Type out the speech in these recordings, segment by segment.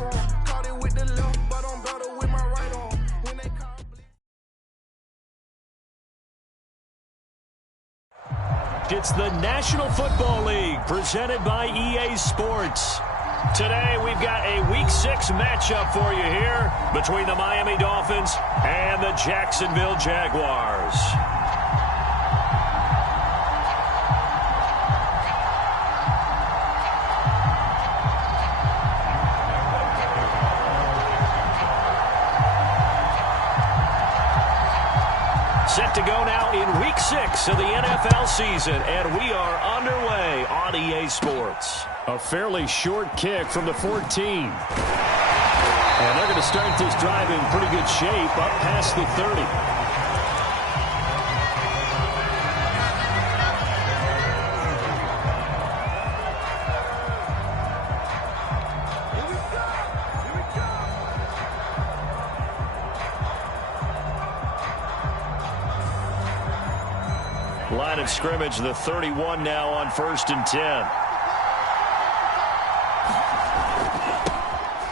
Caught it with the left, but I'm better with my right arm. When they call It's the National Football League presented by EA Sports. Today we've got a Week 6 matchup for you here between the Miami Dolphins and the Jacksonville Jaguars. Set to go now in Week 6 of the NFL season, and we are underway on EA Sports. A fairly short kick from the 14. And they're going to start this drive in pretty good shape up past the 30. Line of scrimmage, the 31 now on 1st and 10.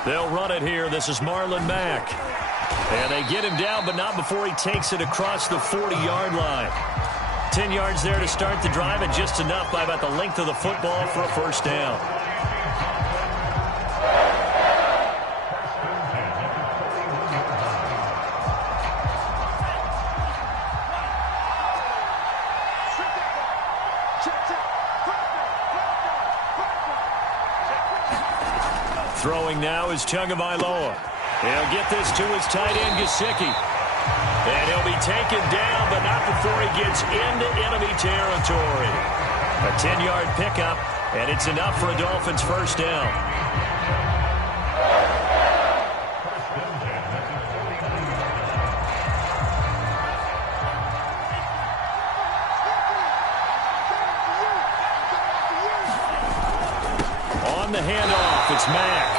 They'll run it here. This is Marlon Mack. And they get him down, but not before he takes it across the 40-yard line. 10 yards there to start the drive, and just enough by about the length of the football for a first down. Throwing now is Tagovailoa. He'll get this to his tight end, Gesicki. And he'll be taken down, but not before he gets into enemy territory. A 10-yard pickup, and it's enough for a Dolphins first down. On the handoff, it's Mack.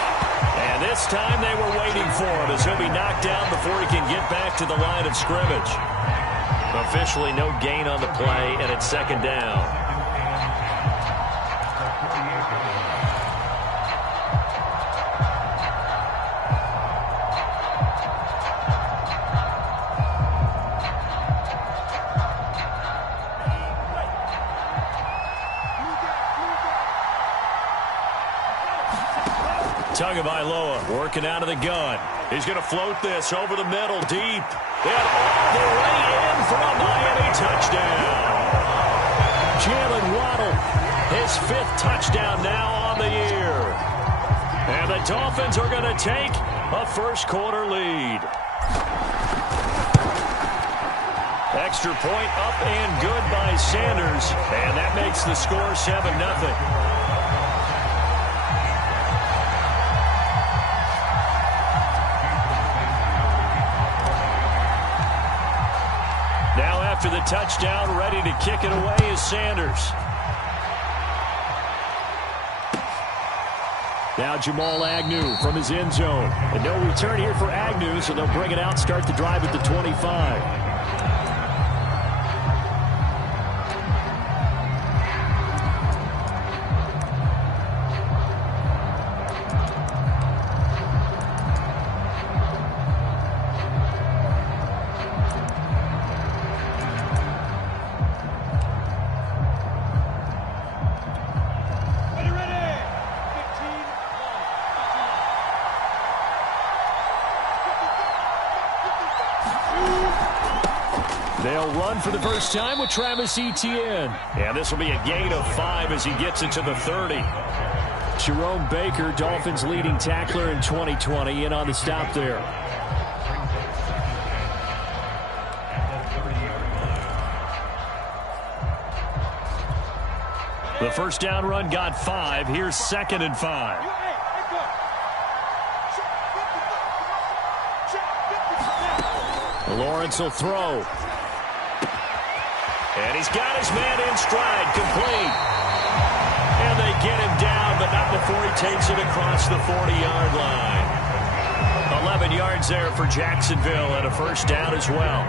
And this time they were waiting for him as he'll be knocked down before he can get back to the line of scrimmage. Officially no gain on the play, and it's second down. Tagovailoa working out of the gun. He's going to float this over the middle, deep. And all the way in for a Miami touchdown. Jalen Waddle, his 5th touchdown now on the year. And the Dolphins are going to take a first-quarter lead. Extra point up and good by Sanders. And that makes the score 7-0. After the touchdown, ready to kick it away is Sanders. Now Jamal Agnew from his end zone. And no return here for Agnew, so they'll bring it out, start the drive at the 25. They'll run for the first time with Travis Etienne. And this will be a gain of 5 as he gets it to the 30. Jerome Baker, Dolphins leading tackler in 2020, in on the stop there. The first down run got 5. Here's 2nd and 5. Lawrence will throw. And he's got his man in stride, complete. And they get him down, but not before he takes it across the 40-yard line. 11 yards there for Jacksonville and a first down as well.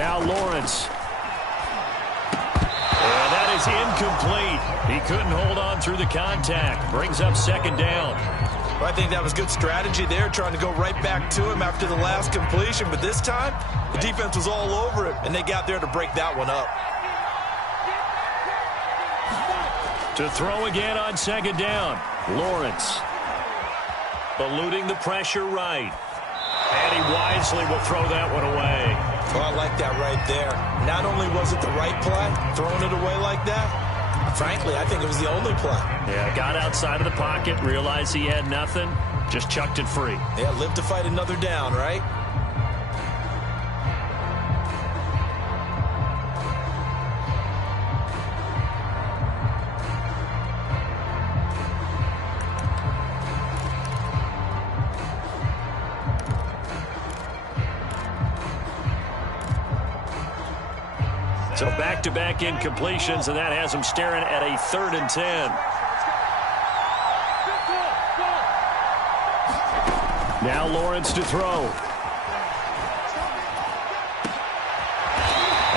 Now Lawrence. And that is incomplete. He couldn't hold on through the contact. Brings up second down. Well, I think that was good strategy there, trying to go right back to him after the last completion. But this time, the defense was all over it, and they got there to break that one up. To throw again on second down. Lawrence. Eluding the pressure right. And he wisely will throw that one away. Oh, I like that right there. Not only was it the right play, throwing it away like that, frankly, I think it was the only play. Yeah, got outside of the pocket, realized he had nothing, just chucked it free. Yeah, live to fight another down, right? So back-to-back incompletions, and that has him staring at a 3rd and 10. Now Lawrence to throw.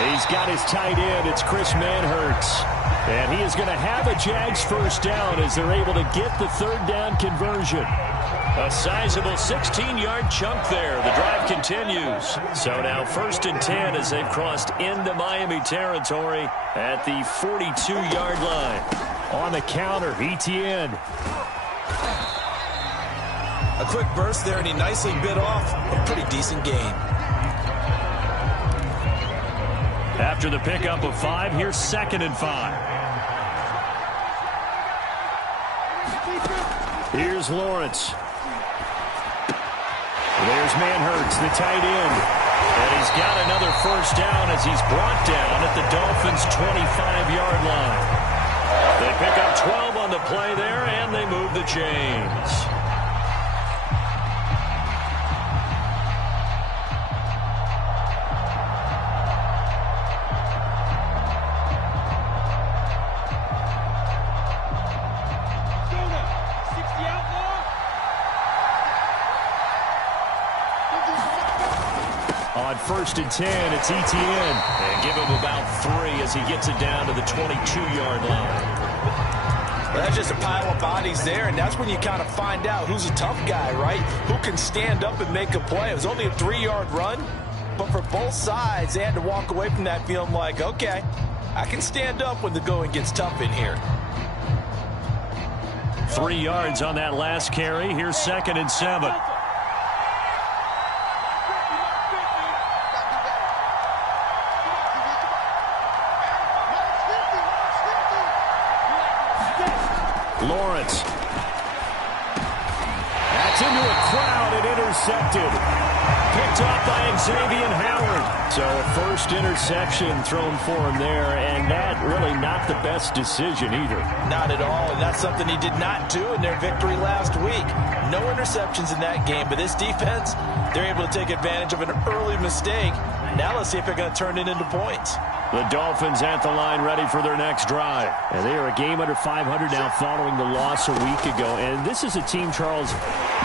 He's got his tight end. It's Chris Manhertz. And he is going to have a Jags first down as they're able to get the 3rd down conversion. A sizable 16-yard chunk there. The drive continues. So now 1st and 10 as they've crossed into Miami territory at the 42-yard line. On the counter, ETN. A quick burst there, and he nicely bit off a pretty decent gain. After the pickup of 5, here's 2nd and 5. Here's Lawrence. There's Manhertz, the tight end. And he's got another first down as he's brought down at the Dolphins' 25-yard line. They pick up 12 on the play there, and they move the chains. On 1st and 10, it's ETN. And give him about 3 as he gets it down to the 22-yard line. Well, that's just a pile of bodies there, and that's when you kind of find out who's a tough guy, right? Who can stand up and make a play. It was only a 3-yard run, but for both sides, they had to walk away from that feeling like, okay, I can stand up when the going gets tough in here. 3 yards on that last carry. Here's 2nd and 7. Lawrence. That's into a crowd and intercepted. Picked up by Xavier Howard. So a first interception thrown for him there, and that really not the best decision either. Not at all, and that's something he did not do in their victory last week. No interceptions in that game, but this defense, they're able to take advantage of an early mistake. Now let's see if they're going to turn it into points. The Dolphins at the line ready for their next drive. And they are a game under 500 now following the loss a week ago. And this is a team, Charles,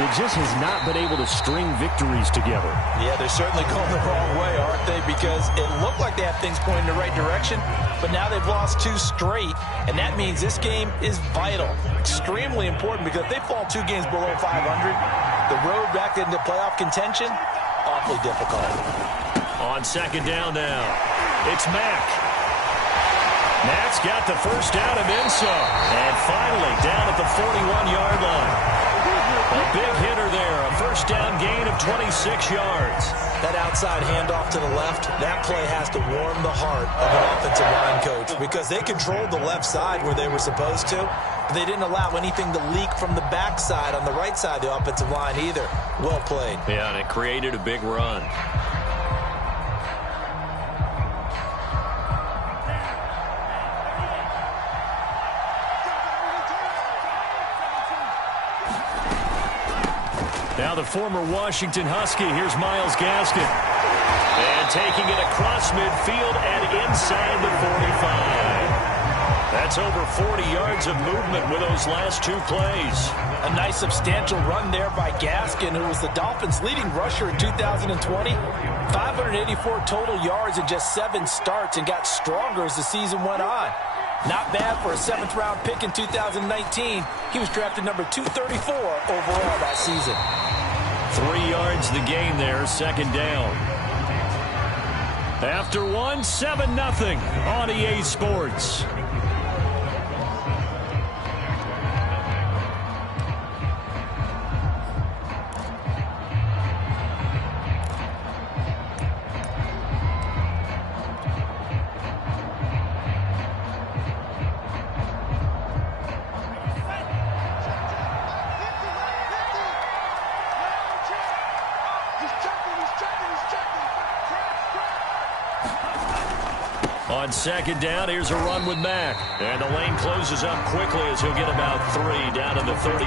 that just has not been able to string victories together. Yeah, they're certainly going the wrong way, aren't they? Because it looked like they have things pointing in the right direction, but now they've lost 2 straight, and that means this game is vital. Extremely important, because if they fall 2 games below 500, the road back into playoff contention, awfully difficult. On 2nd down now, it's Mack. Mack's got the first down and then some. And finally down at the 41-yard line. A big hitter there, a first down gain of 26 yards. That outside handoff to the left, that play has to warm the heart of an offensive line coach, because they controlled the left side where they were supposed to, but they didn't allow anything to leak from the backside on the right side of the offensive line either. Well played. Yeah, and it created a big run. Now the former Washington Husky, here's Myles Gaskin. And taking it across midfield and inside the 45. That's over 40 yards of movement with those last two plays. A nice substantial run there by Gaskin, who was the Dolphins' leading rusher in 2020. 584 total yards in just 7 starts and got stronger as the season went on. Not bad for a 7th-round pick in 2019. He was drafted number 234 overall that season. 3 yards the gain there, second down. After one, 7-0 on EA Sports. On second down, here's a run with Mack. And the lane closes up quickly as he'll get about 3 down to the 38.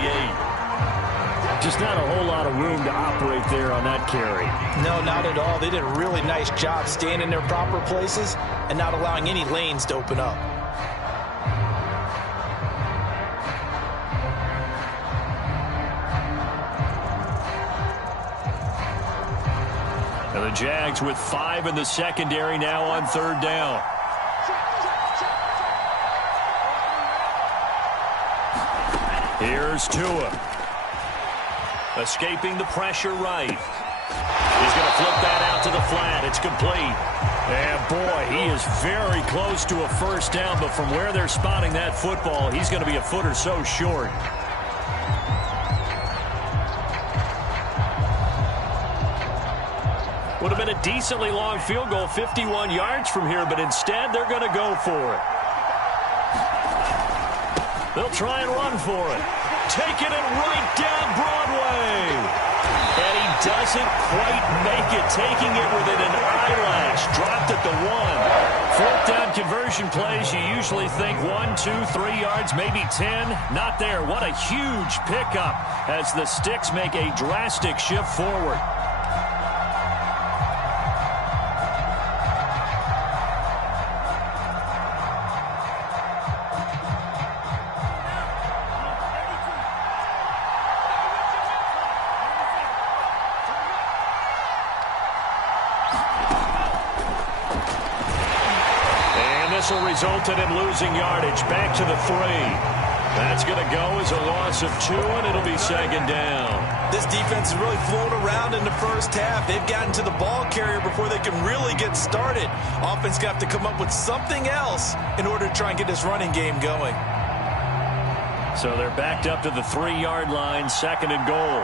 Just not a whole lot of room to operate there on that carry. No, not at all. They did a really nice job staying in their proper places and not allowing any lanes to open up. And the Jags with 5 in the secondary now on third down. Here's Tua. Escaping the pressure right. He's going to flip that out to the flat. It's complete. And boy, he is very close to a first down, but from where they're spotting that football, he's going to be a foot or so short. Would have been a decently long field goal, 51 yards from here, but instead they're going to go for it. They'll try and run for it. Taking it right down Broadway. And he doesn't quite make it, taking it within an eyelash. Dropped at the 1. 4th down conversion plays, you usually think 1, 2, 3 yards, maybe 10. Not there. What a huge pickup as the Sticks make a drastic shift forward. Resulted in losing yardage. Back to the 3. That's going to go as a loss of 2, and it'll be second down. This defense has really flown around in the first half. They've gotten to the ball carrier before they can really get started. Offense got to come up with something else in order to try and get this running game going. So they're backed up to the 3-yard line, second and goal.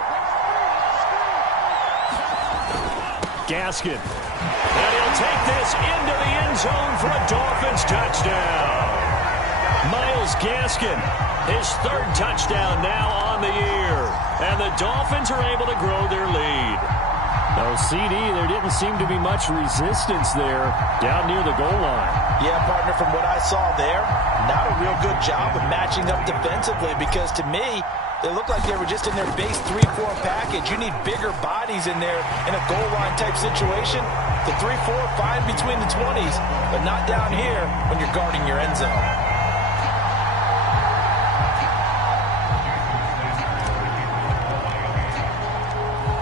Gaskin. And he'll take this into the end zone for a Dolphins touchdown. Myles Gaskin, his 3rd touchdown now on the year. And the Dolphins are able to grow their lead. Oh, CD, there didn't seem to be much resistance there down near the goal line. Yeah, partner, from what I saw there, not a real good job of matching up defensively because to me, it looked like they were just in their base 3-4 package. You need bigger bodies in there in a goal line type situation. The 3-4, fine between the 20s, but not down here when you're guarding your end zone.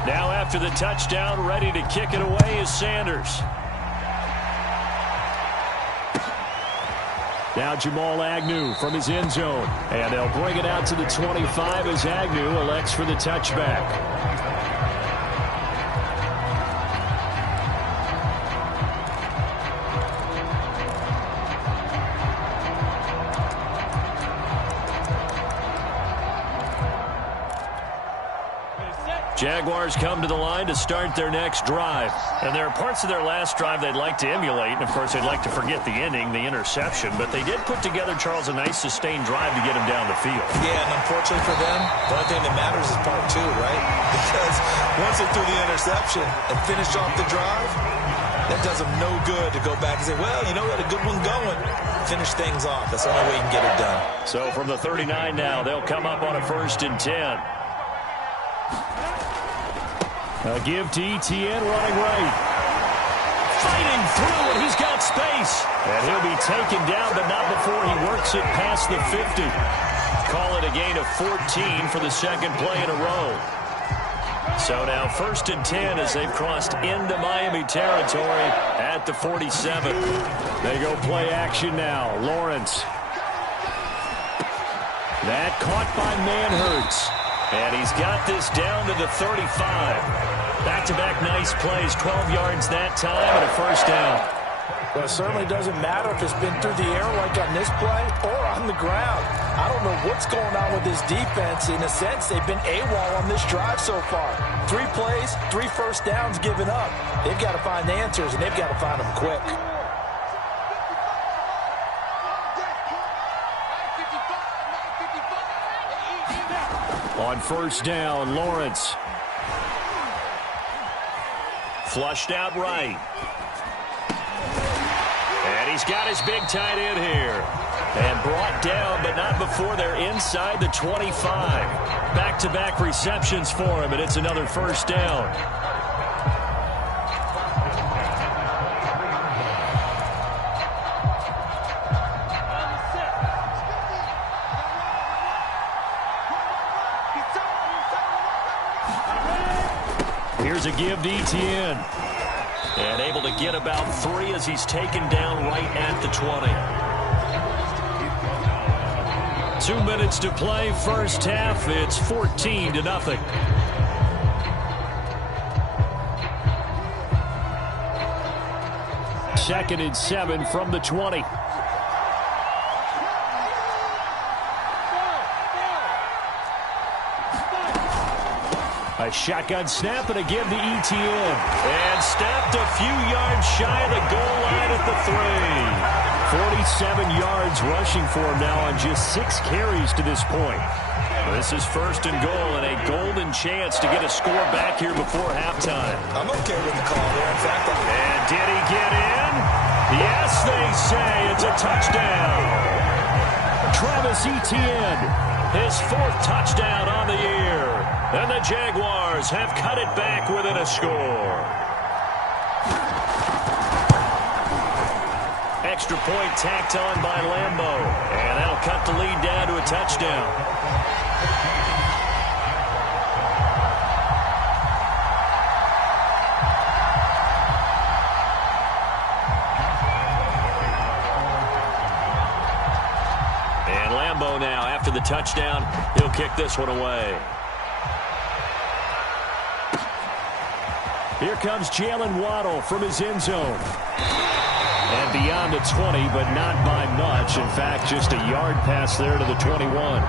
Now after the touchdown, ready to kick it away is Sanders. Now Jamal Agnew from his end zone. And they'll bring it out to the 25 as Agnew elects for the touchback. Jaguars come to the line to start their next drive. And there are parts of their last drive they'd like to emulate. And, of course, they'd like to forget the inning, the interception. But they did put together, Charles, a nice sustained drive to get him down the field. Yeah, and unfortunately for them, the only thing that matters is part 2, right? Because once they threw the interception and finished off the drive, that does them no good to go back and say, well, you know, we had a good one going. Finish things off. That's the only way you can get it done. So from the 39 now, they'll come up on a 1st and 10. A give to Etienne running right. fighting through, and he's got space. And he'll be taken down, but not before he works it past the 50. Call it a gain of 14 for the second play in a row. So now 1st and 10 as they've crossed into Miami territory at the 47. They go play action now. Lawrence. That caught by Manhurts. And he's got this down to the 35. Back-to-back nice plays, 12 yards that time and a first down. Well, it certainly doesn't matter if it's been through the air like on this play or on the ground. I don't know what's going on with this defense. In a sense, they've been AWOL on this drive so far. 3 plays, 3 first downs given up. They've got to find the answers, and they've got to find them quick. On first down, Lawrence. Flushed out right. And he's got his big tight end here. And brought down, but not before they're inside the 25. Back-to-back receptions for him, and it's another first down. Here's a give to Etienne. And able to get about 3 as he's taken down right at the 20. 2 minutes to play, first half. It's 14-0. 2nd and 7 from the 20. A shotgun snap and a give to Etienne. And snapped a few yards shy of the goal line at the 3. 47 yards rushing for him now on just 6 carries to this point. This is 1st and goal and a golden chance to get a score back here before halftime. I'm okay with the call there. In fact, and did he get in? Yes, they say it's a touchdown. Travis Etienne, his 4th touchdown on the year. And the Jaguars have cut it back within a score. Extra point tacked on by Lambeau. And that'll cut the lead down to a touchdown. And Lambeau now, after the touchdown, he'll kick this one away. Here comes Jalen Waddle from his end zone. And beyond the 20, but not by much. In fact, just a yard pass there to the 21.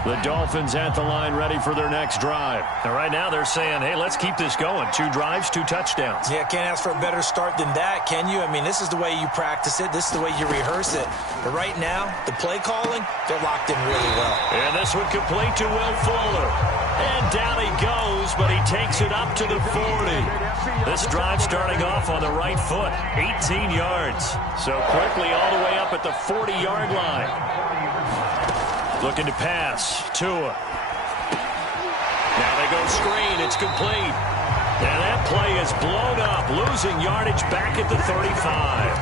The Dolphins at the line ready for their next drive. And right now they're saying, hey, let's keep this going. 2 drives, 2 touchdowns. Yeah, can't ask for a better start than that, can you? I mean, this is the way you practice it. This is the way you rehearse it. But right now, the play calling, they're locked in really well. And this one complete to Will Fuller. And down he goes, but he takes it up to the 40. This drive starting off on the right foot. 18 yards. So quickly all the way up at the 40-yard line. Looking to pass. Tua. Now they go screen. It's complete. And that play is blown up. Losing yardage back at the 35.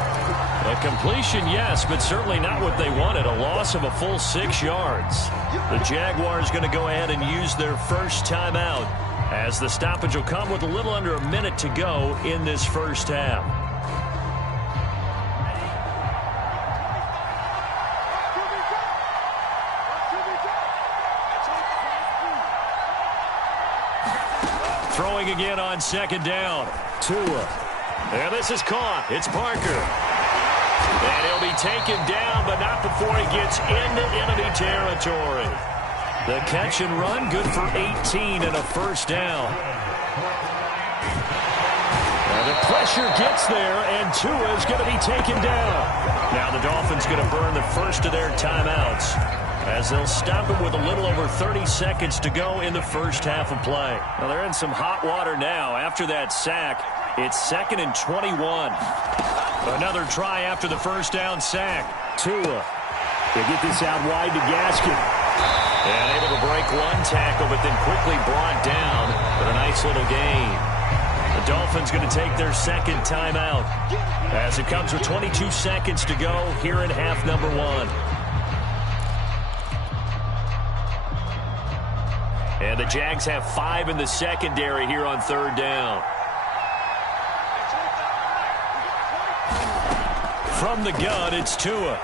A completion, yes, but certainly not what they wanted. A loss of a full 6 yards. The Jaguars going to go ahead and use their first timeout as the stoppage will come with a little under a minute to go in this first half. Throwing again on 2nd down. Tua. And this is caught. It's Parker. And he'll be taken down, but not before he gets into enemy territory. The catch and run, good for 18 and a first down. And the pressure gets there, and Tua is going to be taken down. Now the Dolphins going to burn the first of their timeouts as they'll stop him with a little over 30 seconds to go in the first half of play. Well, they're in some hot water now. After that sack, it's 2nd and 21. Another try after the first down sack. Tua They get this out wide to Gaskin. And able to break one tackle, but then quickly brought down. But a nice little gain. The Dolphins going to take their second timeout as it comes with 22 seconds to go here in half number one. And the Jags have 5 in the secondary here on third down. From the gun, it's Tua.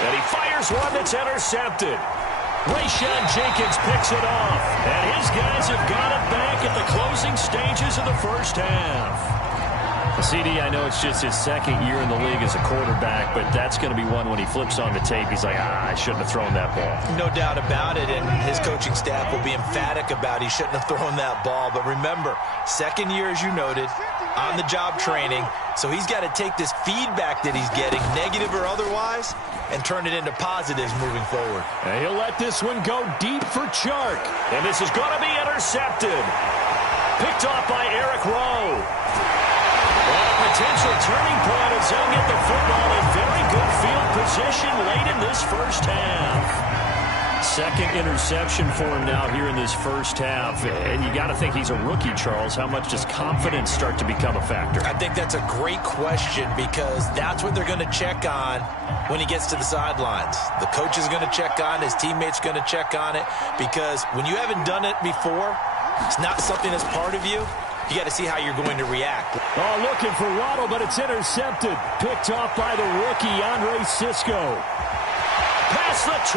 And he fires one that's intercepted. Rayshawn Jenkins picks it off. And his guys have got it back at the closing stages of the first half. CD, I know it's just his second year in the league as a quarterback, but that's going to be one when he flips on the tape. He's like, I shouldn't have thrown that ball. No doubt about it, and his coaching staff will be emphatic about he shouldn't have thrown that ball. But remember, second year, as you noted, on-the-job training, so he's got to take this feedback that he's getting, negative or otherwise, and turn it into positives moving forward. And he'll let this one go deep for Chark. And this is going to be intercepted. Picked off by Eric Rowe. And a potential turning point as they'll get the football in very good field position late in this first half. Second interception for him now here in this first half. And you got to think he's a rookie, Charles. How much does confidence start to become a factor? I think that's a great question because that's what they're going to check on when he gets to the sidelines. The coach is going to check on, his teammates going to check on it, because when you haven't done it before, it's not something that's part of you. You got to see how you're going to react. Oh, looking for Waddle, but it's intercepted. Picked off by the rookie, Andre Sisco. Past the 20.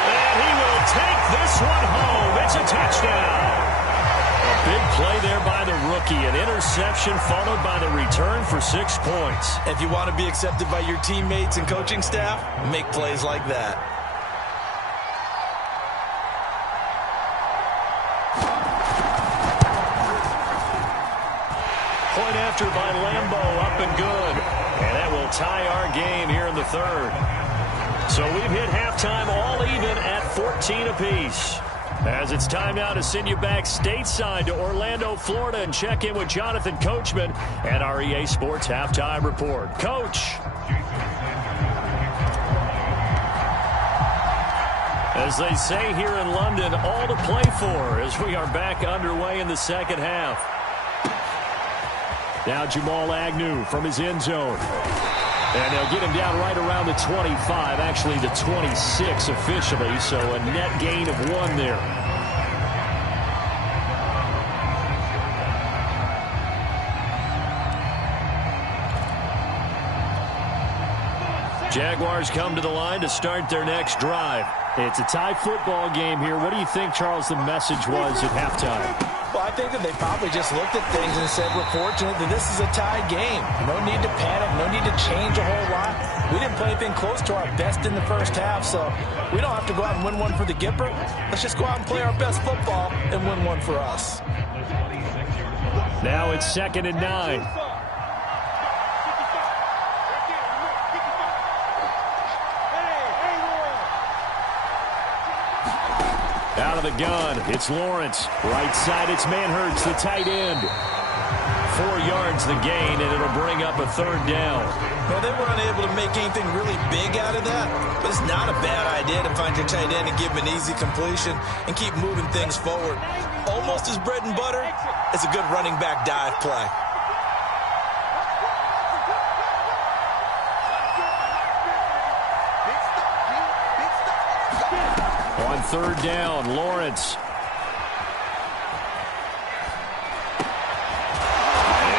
And he will take this one home. It's a touchdown. A big play there by the rookie. An interception followed by the return for 6 points. If you want to be accepted by your teammates and coaching staff, make plays like that. Point after by Lambo, up and good. And that will tie our game here in the third. So we've hit halftime all even at 14 apiece. As it's time now to send you back stateside to Orlando, Florida, and check in with Jonathan Coachman at our EA Sports Halftime Report. Coach. As they say here in London, all to play for as we are back underway in the second half. Now Jamal Agnew from his end zone. And they'll get him down right around the 25, actually the 26 officially, so a net gain of 1 there. Jaguars come to the line to start their next drive. It's a tie football game here. What do you think, Charles, the message was at halftime? Well, I think that they probably just looked at things and said, we're fortunate that this is a tie game. No need to panic, no need to change a whole lot. We didn't play anything close to our best in the first half, so we don't have to go out and win one for the Gipper. Let's just go out and play our best football and win one for us. Now it's 2nd and 9. Out of the gun, it's Lawrence. Right side, it's Manhertz, the tight end. 4 yards the gain, and it'll bring up a third down. Well, they were unable to make anything really big out of that, but it's not a bad idea to find your tight end and give him an easy completion and keep moving things forward. Almost as bread and butter as a good running back dive play. On third down, Lawrence.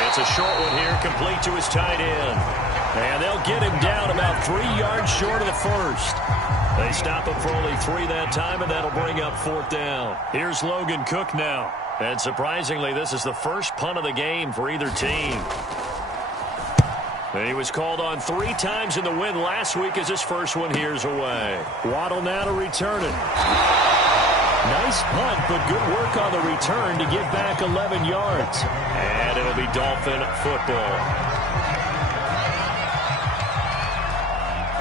It's a short one here, complete to his tight end. And they'll get him down about 3 yards short of the first. They stop him for only 3 that time, and that'll bring up 4th down. Here's Logan Cook now. And surprisingly, this is the first punt of the game for either team. And he was called on 3 times in the win last week as his first one here's away. Waddle now to return it. Nice punt, but good work on the return to get back 11 yards. And it'll be Dolphin football.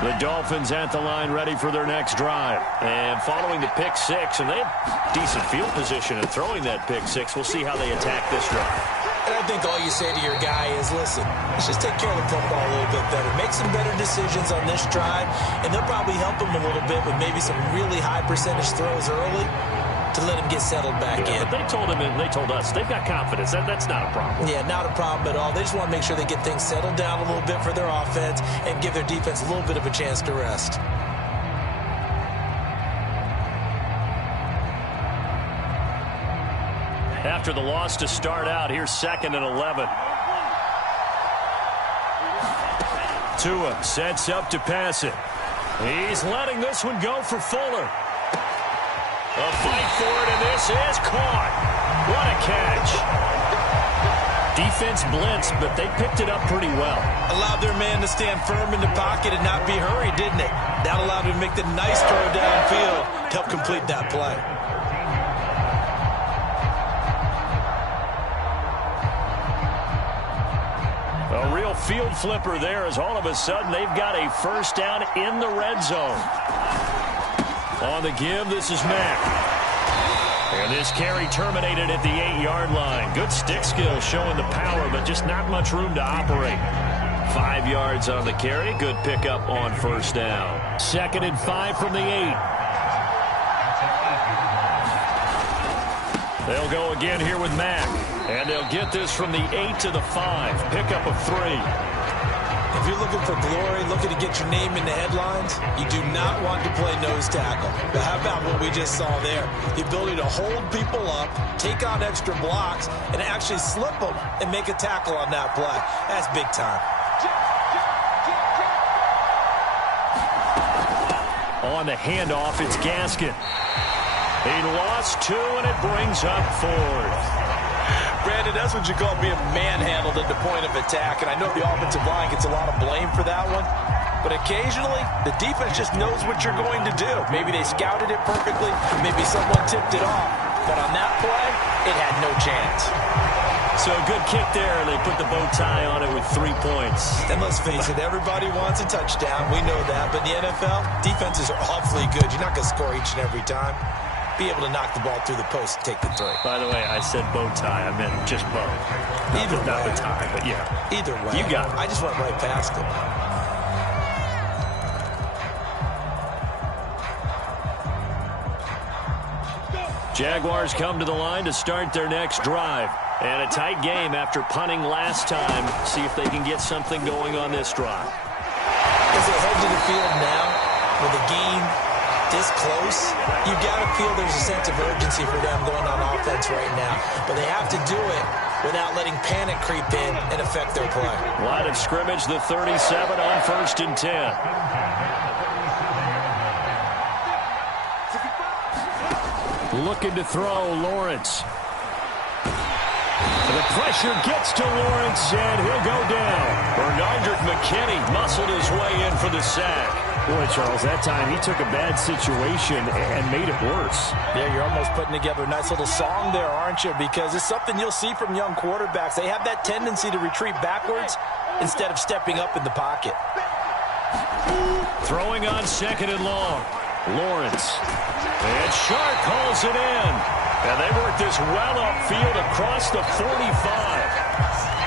The Dolphins at the line ready for their next drive. And following the pick 6, and they have decent field position in throwing that pick 6. We'll see how they attack this drive. And I think all you say to your guy is, listen, let's just take care of the football a little bit better. Make some better decisions on this drive, and they'll probably help him a little bit with maybe some really high percentage throws early to let him get settled back in. But they told him and they told us they've got confidence. That's not a problem. Yeah, not a problem at all. They just want to make sure they get things settled down a little bit for their offense and give their defense a little bit of a chance to rest. After the loss to start out, here's 2nd and 11. Tua sets up to pass it. He's letting this one go for Fuller. A fight for it, and this is caught. What a catch. Defense blitzed, but they picked it up pretty well. Allowed their man to stand firm in the pocket and not be hurried, didn't it? That allowed him to make the nice throw downfield to help complete that play. A real field flipper there, as all of a sudden they've got a first down in the red zone. On the give, this is Mack. And this carry terminated at the 8-yard line. Good stick skill showing the power, but just not much room to operate. 5 yards on the carry. Good pickup on first down. 2nd and 5 from the 8. They'll go again here with Mack. And they'll get this from the 8 to the 5. Pickup of 3. If you're looking for glory, looking to get your name in the headlines, you do not want to play nose tackle. But how about what we just saw there? The ability to hold people up, take on extra blocks, and actually slip them and make a tackle on that play. That's big time. On the handoff, it's Gaskin. He lost 2, and it brings up 4th. Brandon, that's what you call being manhandled at the point of attack, and I know the offensive line gets a lot of blame for that one, but occasionally the defense just knows what you're going to do. Maybe they scouted it perfectly, maybe someone tipped it off, but on that play, it had no chance. So a good kick there, and they put the bow tie on it with 3 points. And let's face it, everybody wants a touchdown. We know that, but in the NFL, defenses are awfully good. You're not going to score each and every time. Be able to knock the ball through the post and take the throw. By the way, I said bow tie. I meant just bow. Either way. Not the tie, but yeah. Either way. You got it. I just went right past it. Jaguars come to the line to start their next drive. And a tight game after punting last time. See if they can get something going on this drive. As they head to the field now, with the game this close, you got to feel there's a sense of urgency for them going on offense right now. But they have to do it without letting panic creep in and affect their play. Line of scrimmage, the 37 on 1st and 10. Looking to throw, Lawrence. The pressure gets to Lawrence, and he'll go down. Bernardrick McKinney muscled his way in for the sack. Boy, Charles, that time he took a bad situation and made it worse. Yeah, you're almost putting together a nice little song there, aren't you? Because it's something you'll see from young quarterbacks. They have that tendency to retreat backwards instead of stepping up in the pocket. Throwing on 2nd and long. Lawrence. And Shark calls it in. And they work this well upfield across the 45.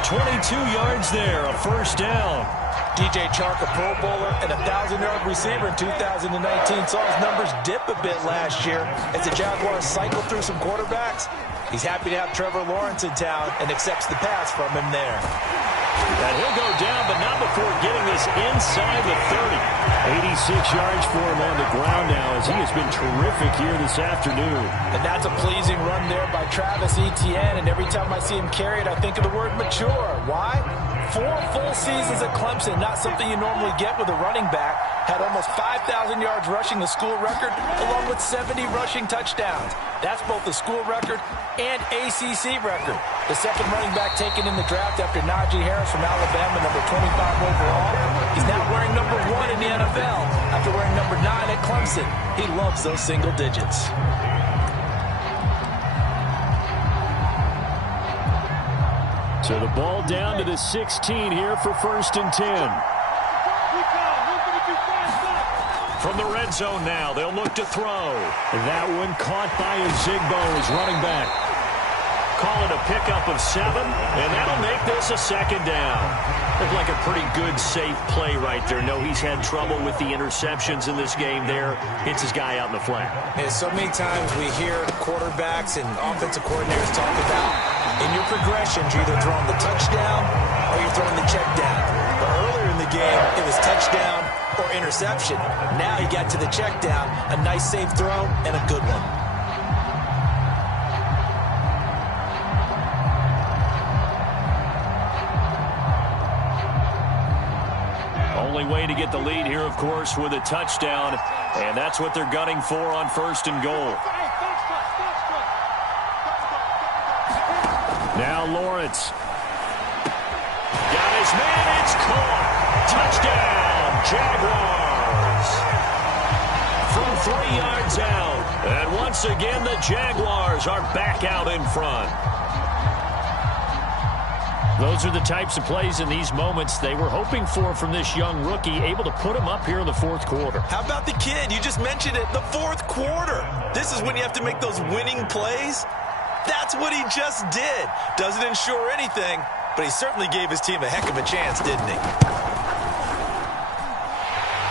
22 yards there, a first down. DJ Chark, a Pro Bowler and a 1,000-yard receiver in 2019, saw his numbers dip a bit last year as the Jaguars cycled through some quarterbacks. He's happy to have Trevor Lawrence in town and accepts the pass from him there. And he'll go down, but not before getting this inside the 30. 86 yards for him on the ground now as he has been terrific here this afternoon. And that's a pleasing run there by Travis Etienne, and every time I see him carry it, I think of the word mature. Why? 4 full seasons at Clemson, not something you normally get with a running back. Had almost 5,000 yards rushing, the school record, along with 70 rushing touchdowns. That's both the school record and ACC record. The second running back taken in the draft after Najee Harris from Alabama, number 25 overall. He's now wearing number 1 in the NFL after wearing number 9 at Clemson. He loves those single digits. So the ball down to the 16 here for 1st and 10. From the red zone now, they'll look to throw. That one caught by Ozigbo, his running back. call it a pickup of 7, and that'll make this a second down. Looked like a pretty good, safe play right there. No, he's had trouble with the interceptions in this game there. Hits his guy out in the flat. And so many times we hear quarterbacks and offensive coordinators talk about in your progressions, you're either throwing the touchdown or you're throwing the check down. But earlier in the game, it was touchdown or interception. Now he got to the check down, a nice safe throw and a good one. Only way to get the lead here, of course, with a touchdown, and that's what they're gunning for on 1st and goal. Now Lawrence. Got his man, it's caught. Touchdown, Jaguars. From 3 yards out. And once again, the Jaguars are back out in front. Those are the types of plays in these moments they were hoping for from this young rookie, able to put him up here in the 4th quarter. How about the kid? You just mentioned it, the 4th quarter. This is when you have to make those winning plays. That's what he just did. Doesn't ensure anything, but he certainly gave his team a heck of a chance, didn't he?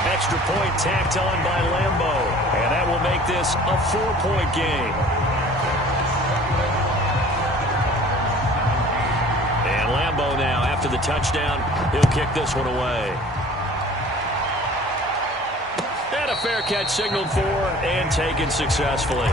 Extra point tacked on by Lambo, and that will make this a 4-point game. And Lambo now, after the touchdown, he'll kick this one away. And a fair catch signaled for and taken successfully.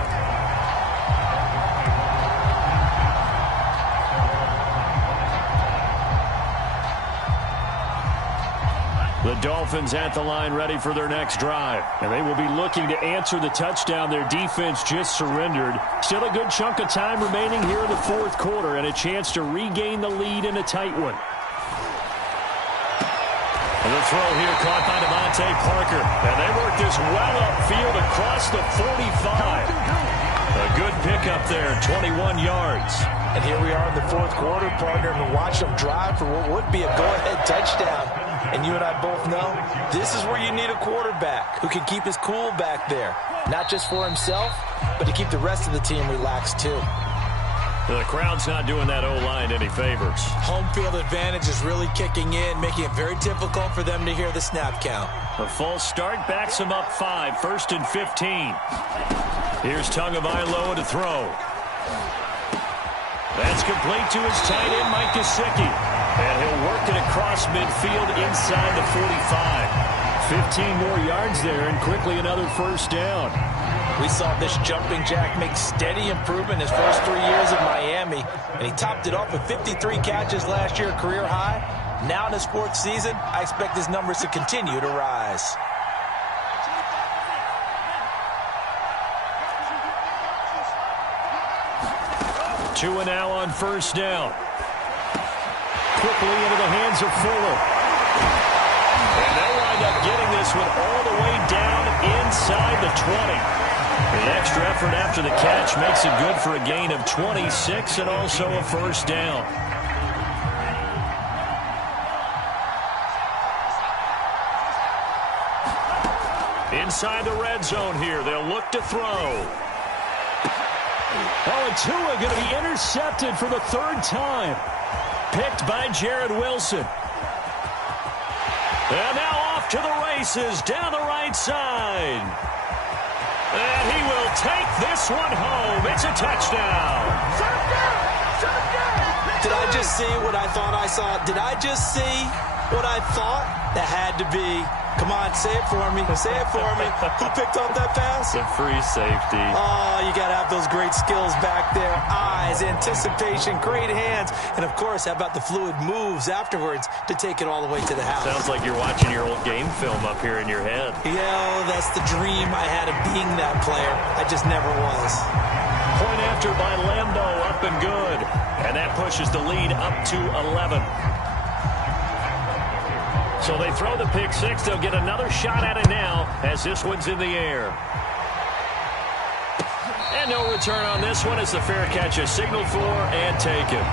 The Dolphins at the line ready for their next drive. And they will be looking to answer the touchdown their defense just surrendered. Still a good chunk of time remaining here in the 4th quarter and a chance to regain the lead in a tight one. And the throw here caught by Devontae Parker. And they work this well upfield across the 45. A good pickup there, 21 yards. And here we are in the 4th quarter, partner, and watch them drive for what would be a go-ahead touchdown. And you and I both know this is where you need a quarterback who can keep his cool back there. Not just for himself, but to keep the rest of the team relaxed too. The crowd's not doing that O-line any favors. Home field advantage is really kicking in, making it very difficult for them to hear the snap count. A false start backs him up 5, 1st and 15. Here's Tagovailoa to throw. That's complete to his tight end, Mike Gesicki. And he'll work it across midfield inside the 45. 15 more yards there and quickly another 1st down. We saw this jumping jack make steady improvement his first 3 years in Miami, and he topped it off with 53 catches last year, career high. Now in his 4th season, I expect his numbers to continue to rise. Two and now on 1st down. Quickly into the hands of Fuller. And they'll wind up getting this one all the way down inside the 20. The extra effort after the catch makes it good for a gain of 26 and also a 1st down. Inside the red zone here, they'll look to throw. Oh, and Tua going to be intercepted for the 3rd time. Picked by Jared Wilson. And now off to the races down the right side. And he will take this one home. It's a touchdown. Did I just see what I thought I saw? Did I just see what I thought? That had to be. Come on, say it for me. Say it for me. Who picked up that pass? The free safety. Oh, you got to have those great skills back there. Eyes, anticipation, great hands. And, of course, how about the fluid moves afterwards to take it all the way to the house? Sounds like you're watching your old game film up here in your head. Yeah, that's the dream I had of being that player. I just never was. Point after by Lambo, up and good. And that pushes the lead up to 11. So they throw the pick 6. They'll get another shot at it now as this one's in the air. And no return on this one as the fair catch is signaled for and taken.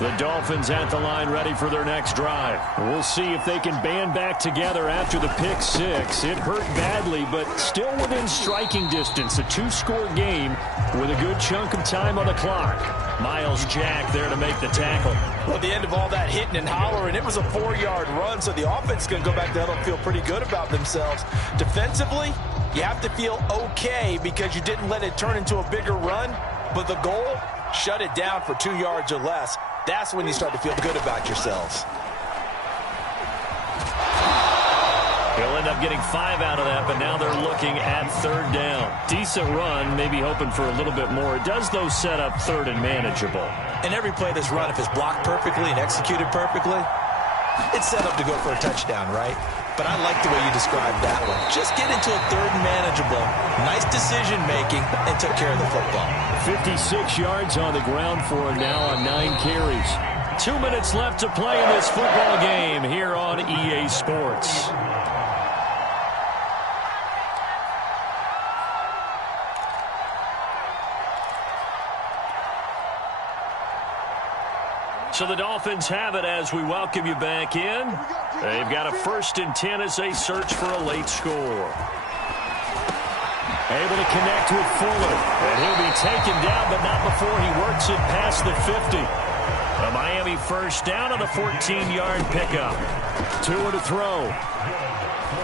The Dolphins at the line ready for their next drive. We'll see if they can band back together after the pick six. It hurt badly, but still within striking distance. A two-score game with a good chunk of time on the clock. Miles Jack there to make the tackle. Well, at the end of all that hitting and hollering, it was a 4-yard run, so the offense is going to go back there and feel pretty good about themselves. Defensively, you have to feel okay because you didn't let it turn into a bigger run, but the goal, shut it down for 2 yards or less. That's when you start to feel good about yourselves. He'll end up getting 5 out of that, but now they're looking at third down. Decent run, maybe hoping for a little bit more. It does, though, set up third and manageable. And every play that's run, if it's blocked perfectly and executed perfectly, it's set up to go for a touchdown, right? But I like the way you described that one. Just get into a third and manageable, nice decision-making, and took care of the football. 56 yards on the ground for him now on 9 carries. 2 minutes left to play in this football game here on EA Sports. So the Dolphins have it as we welcome you back in. They've got a 1st and 10 as they search for a late score. Able to connect with Fuller. And he'll be taken down, but not before he works it past the 50. A Miami first down on a 14-yard pickup. Tua to throw.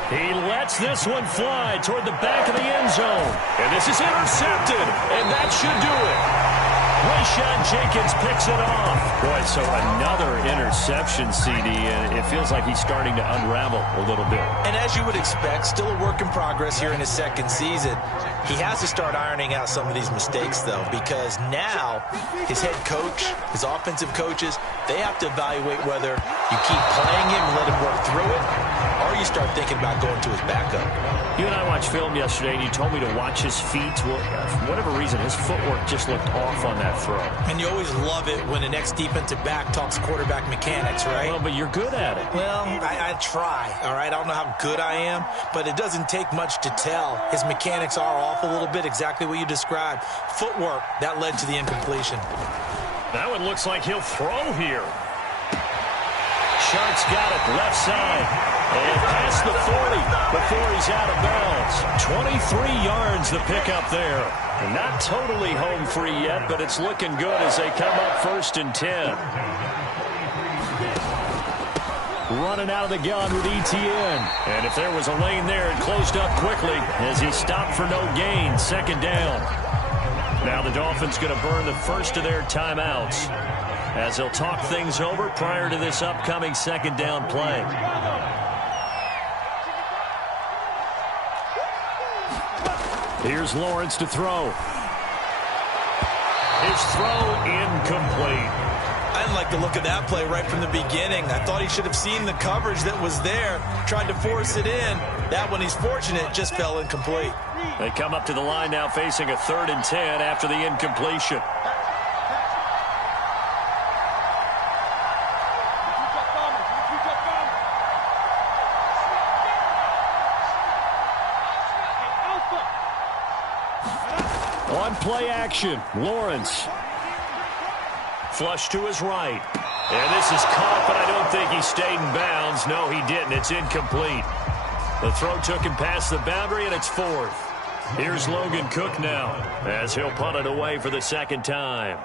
He lets this one fly toward the back of the end zone. And this is intercepted. And that should do it. Rayshon Jenkins picks it off. Boy, so another interception, CD, and it feels like he's starting to unravel a little bit. And as you would expect, still a work in progress here in his second season. He has to start ironing out some of these mistakes, though, because now his head coach, his offensive coaches, they have to evaluate whether you keep playing him and let him work through it, or you start thinking about going to his backup. You and I watched film yesterday, and you told me to watch his feet. Well, for whatever reason, his footwork just looked off on that throw. And you always love it when the next defensive back talks quarterback mechanics, right? Well, but you're good at it. Well, I try, all right? I don't know how good I am, but it doesn't take much to tell. His mechanics are off a little bit, exactly what you described. Footwork, that led to the incompletion. That one looks like he'll throw here. Sharks got it, left side. And past the 40 before he's out of bounds. 23 yards the pickup there. Not totally home free yet, but it's looking good as they come up 1st and 10. Running out of the gun with ETN. And if there was a lane there, it closed up quickly as he stopped for no gain. 2nd down. Now the Dolphins going to burn the first of their timeouts as they'll talk things over prior to this upcoming 2nd down play. Here's Lawrence to throw. His throw incomplete. I didn't like the look of that play right from the beginning. I thought he should have seen the coverage that was there, tried to force it in. That one, he's fortunate, just fell incomplete. They come up to the line now facing a 3rd and 10 after the incompletion. On play action, Lawrence. Flush to his right. And this is caught, but I don't think he stayed in bounds. No, he didn't. It's incomplete. The throw took him past the boundary, and it's 4th. Here's Logan Cook now as he'll punt it away for the 2nd time.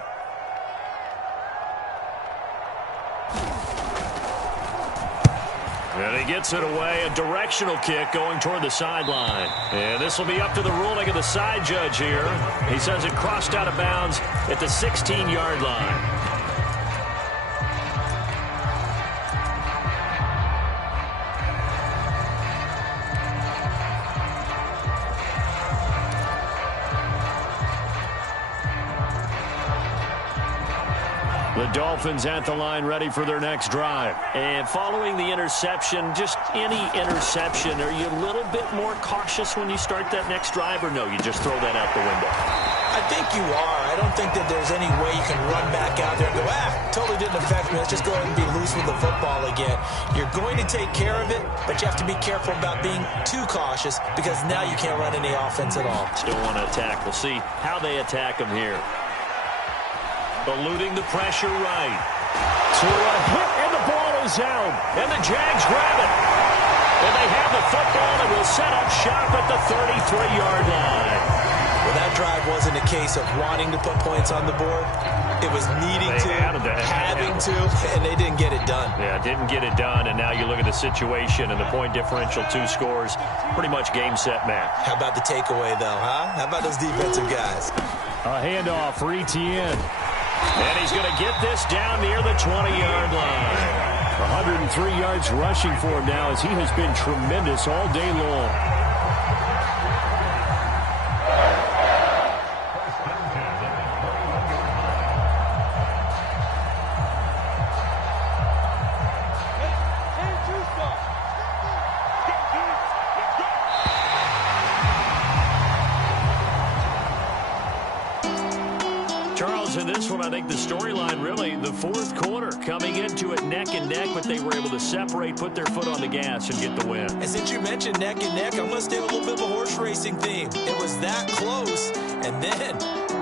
And he gets it away, a directional kick going toward the sideline. And this will be up to the ruling of the side judge here. He says it crossed out of bounds at the 16-yard line. The Dolphins at the line ready for their next drive. And following the interception, just any interception, are you a little bit more cautious when you start that next drive, or no, you just throw that out the window? I think you are. I don't think that there's any way you can run back out there and go, totally didn't affect me. Let's just go ahead and be loose with the football again. You're going to take care of it, but you have to be careful about being too cautious because now you can't run any offense at all. Still want to attack. We'll see how they attack them here. Eluding the pressure right. To a hit, and the ball is out. And the Jags grab it. And they have the football and will set up shop at the 33-yard line. Well, that drive wasn't a case of wanting to put points on the board. It was needing to, having to, and they didn't get it done. Yeah, didn't get it done, and now you look at the situation and the point differential, 2 scores, pretty much game, set, match. How about the takeaway, though, huh? How about those defensive guys? A handoff for Etienne. And he's going to get this down near the 20-yard line. 103 yards rushing for him now as he has been tremendous all day long. Charles, in this one, I think the storyline really, the fourth quarter, coming into it neck and neck, but they were able to separate, put their foot on the gas, and get the win. And since you mentioned neck and neck, I'm going to stay with a little bit of a horse racing theme. It was that close, and then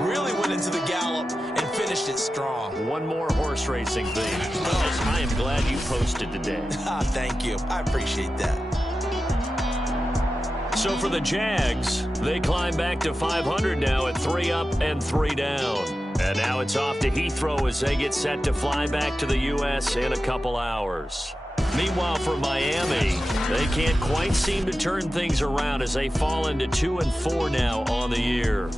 really went into the gallop and finished it strong. One more horse racing theme. Fellas, I am glad you posted today. Thank you. I appreciate that. So for the Jags, they climb back to 500 now at 3 up and 3 down. And now it's off to Heathrow as they get set to fly back to the U.S. in a couple hours. Meanwhile, for Miami, they can't quite seem to turn things around as they fall into 2-4 now on the year.